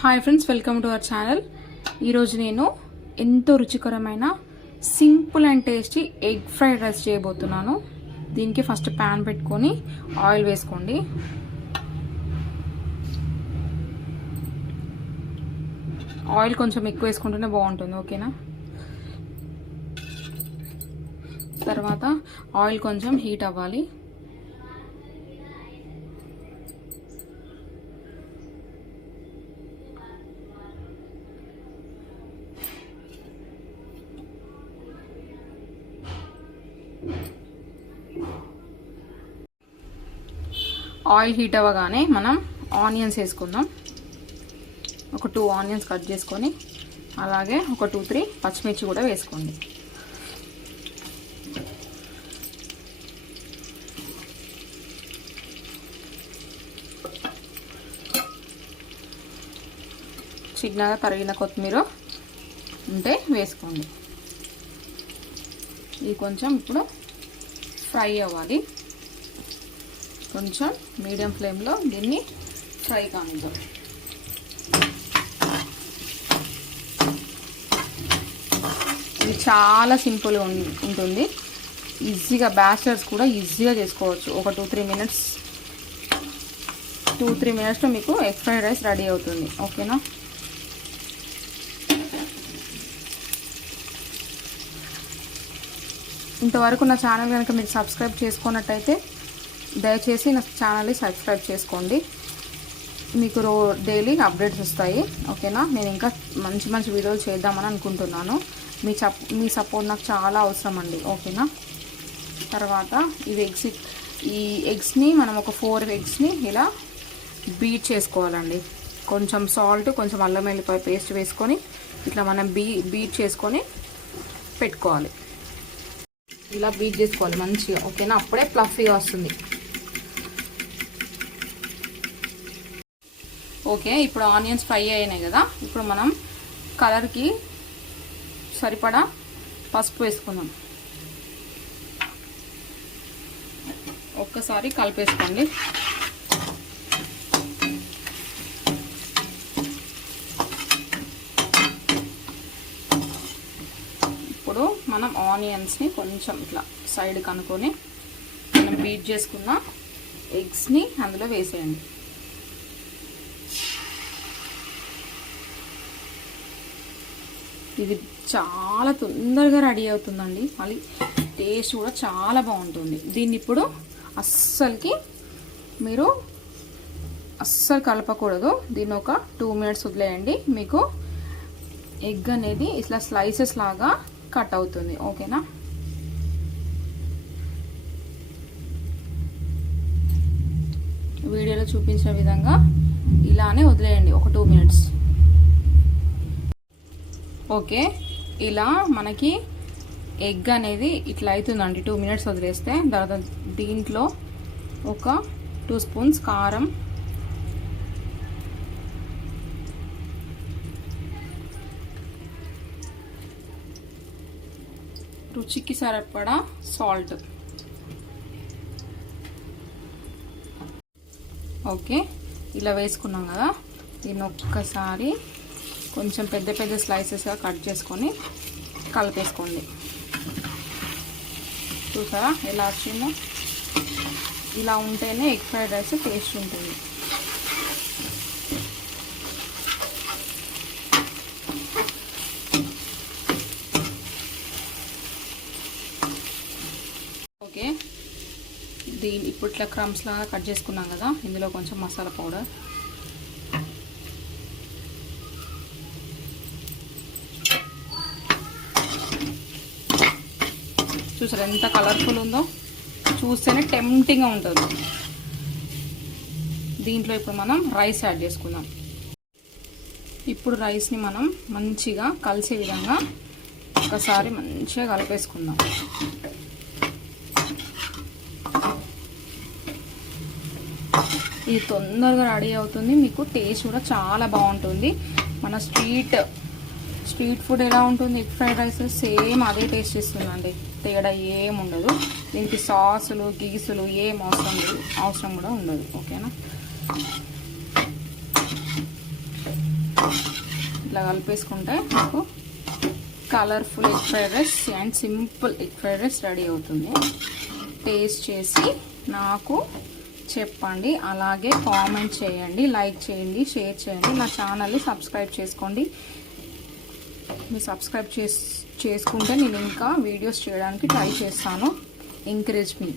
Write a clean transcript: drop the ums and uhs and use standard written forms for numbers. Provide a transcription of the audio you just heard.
Hi friends, welcome to our channel. ఈరోజు నేను ఎంతో రుచికరమైన simple and tasty egg fried rice చేయబోతున్నాను. దీనికి ఫస్ట్ ప్యాన్ పెట్టుకొని ఆయిల్ వేసుకోండి. ఆయిల్ కొంచెం ఎక్కువ వేసుకుంటేనే బాగుంటుంది, ఓకేనా. తర్వాత ఆయిల్ కొంచెం హీట్ అవ్వాలి. ఆయిల్ హీట్ అవ్వగానే మనం ఆనియన్స్ వేసుకుందాం. ఒక 2 ఆనియన్స్ కట్ చేసుకొని అలాగే ఒక 2-3 పచ్చిమిర్చి కూడా వేసుకోండి. చిన్నగా తరిగిన కొత్తిమీర ఉంటే వేసుకోండి. ఇది కొంచెం ఇప్పుడు ఫ్రై అవ్వాలి. కొంచెం మీడియం ఫ్లేమ్లో దీన్ని ఫ్రై కానిద్దాం. ఇది చాలా సింపుల్గా ఉంటుంది. ఈజీగా బ్యాచిలర్స్ కూడా ఈజీగా చేసుకోవచ్చు. ఒక 2-3 మినిట్స్లో మీకు ఎగ్ ఫ్రైడ్ రైస్ రెడీ అవుతుంది, ఓకేనా. ఇంతవరకు నా ఛానల్ కనుక మీరు సబ్స్క్రైబ్ చేసుకున్నట్టయితే దయచేసి నా ఛానల్ని సబ్స్క్రైబ్ చేసుకోండి. మీకు డైలీ అప్డేట్స్ వస్తాయి, ఓకేనా. నేను ఇంకా మంచి మంచి వీడియోలు చేద్దామని అనుకుంటున్నాను. మీ సపోర్ట్ నాకు చాలా అవసరం అండి, ఓకేనా. తర్వాత ఈ ఎగ్స్ని మనం ఒక 4 ఎగ్స్ని ఇలా బీట్ చేసుకోవాలండి. కొంచెం సాల్ట్, కొంచెం అల్లం వెల్లిపాయ పేస్ట్ వేసుకొని ఇట్లా మనం బీట్ చేసుకొని పెట్టుకోవాలి. ఇలా బీట్ చేసుకోవాలి మంచిగా, ఓకేనా. అప్పుడే ఫ్లఫీగా వస్తుంది. ఓకే, ఇప్పుడు ఆనియన్స్ ఫ్రై అయినాయి కదా. ఇప్పుడు మనం కలర్కి సరిపడా పసుపు వేసుకుందాం. ఒక్కసారి కలిపేసుకోండి. ఇప్పుడు మనం ఆనియన్స్ని కొంచెం ఇట్లా సైడ్ కనుక్కొని మనం బీట్ చేసుకున్న ఎగ్స్ని అందులో వేసేయండి. ఇది చాలా తొందరగా రెడీ అవుతుందండి. మళ్ళీ టేస్ట్ కూడా చాలా బాగుంటుంది. దీన్ని ఇప్పుడు మీరు అస్సలు కలపకూడదు. దీన్ని ఒక 2 మినిట్స్ వదిలేయండి. మీకు ఎగ్ అనేది ఇట్లా స్లైసెస్ లాగా కట్ అవుతుంది, ఓకేనా. వీడియోలో చూపించిన విధంగా ఇలానే వదిలేయండి ఒక 2 మినిట్స్. ఓకే, ఇలా మనకి ఎగ్ అనేది ఇట్లా అవుతుందండి. 2 మినిట్స్ వదిలేస్తే తర్వాత దీంట్లో ఒక 2 స్పూన్స్ కారం, రుచికి సరిపడా సాల్ట్. ఓకే, ఇలా వేసుకున్నాం కదా. దీన్ని ఒక్కసారి కొంచెం పెద్ద స్లైసెస్గా కట్ చేసుకొని కలిపేసుకోండి. చూసారా ఎలా వచ్చిందో? ఇలా ఉంటేనే ఎగ్ ఫ్రైడ్ రైస్ టేస్ట్ ఉంటుంది. ఓకే, ఇప్పుడు ఇట్లా క్రమ్స్ లాగా కట్ చేసుకున్నాం కదా. ఇందులో కొంచెం మసాలా పౌడర్, చూసారు ఎంత కలర్ఫుల్ ఉందో? చూస్తేనే టెంప్టింగ్గా ఉంటుంది. దీంట్లో ఇప్పుడు మనం రైస్ యాడ్ చేసుకుందాం. ఇప్పుడు రైస్ని మనం మంచిగా కలిసే విధంగా ఒకసారి మంచిగా కలిపేసుకుందాం. ఇది తొందరగా రెడీ అవుతుంది. మీకు టేస్ట్ కూడా చాలా బాగుంటుంది. మన స్ట్రీట్ ఫుడ్ ఎలా ఉంటుంది ఎగ్ ఫ్రైడ్ రైస్, సేమ్ అదే టేస్ట్ ఇస్తుందండి. తేడా ఏముండదు. దీనికి సాసులు గీసులు ఏం అవసరం కూడా ఉండదు, ఓకేనా. ఇట్లా కలిపేసుకుంటే మీకు colourful egg fried rice and simple egg fried rice ready అవుతుంది. టేస్ట్ చేసి నాకు చెప్పండి, అలాగే కామెంట్ చేయండి, లైక్ చేయండి, షేర్ చేయండి. నా ఛానల్ని సబ్స్క్రైబ్ చేసుకోండి. మీరు సబ్స్క్రైబ్ చేసుకుంటే నేను ఇంకా వీడియోస్ చేయడానికి ట్రై చేస్తాను. ఎంకరేజ్ మీ.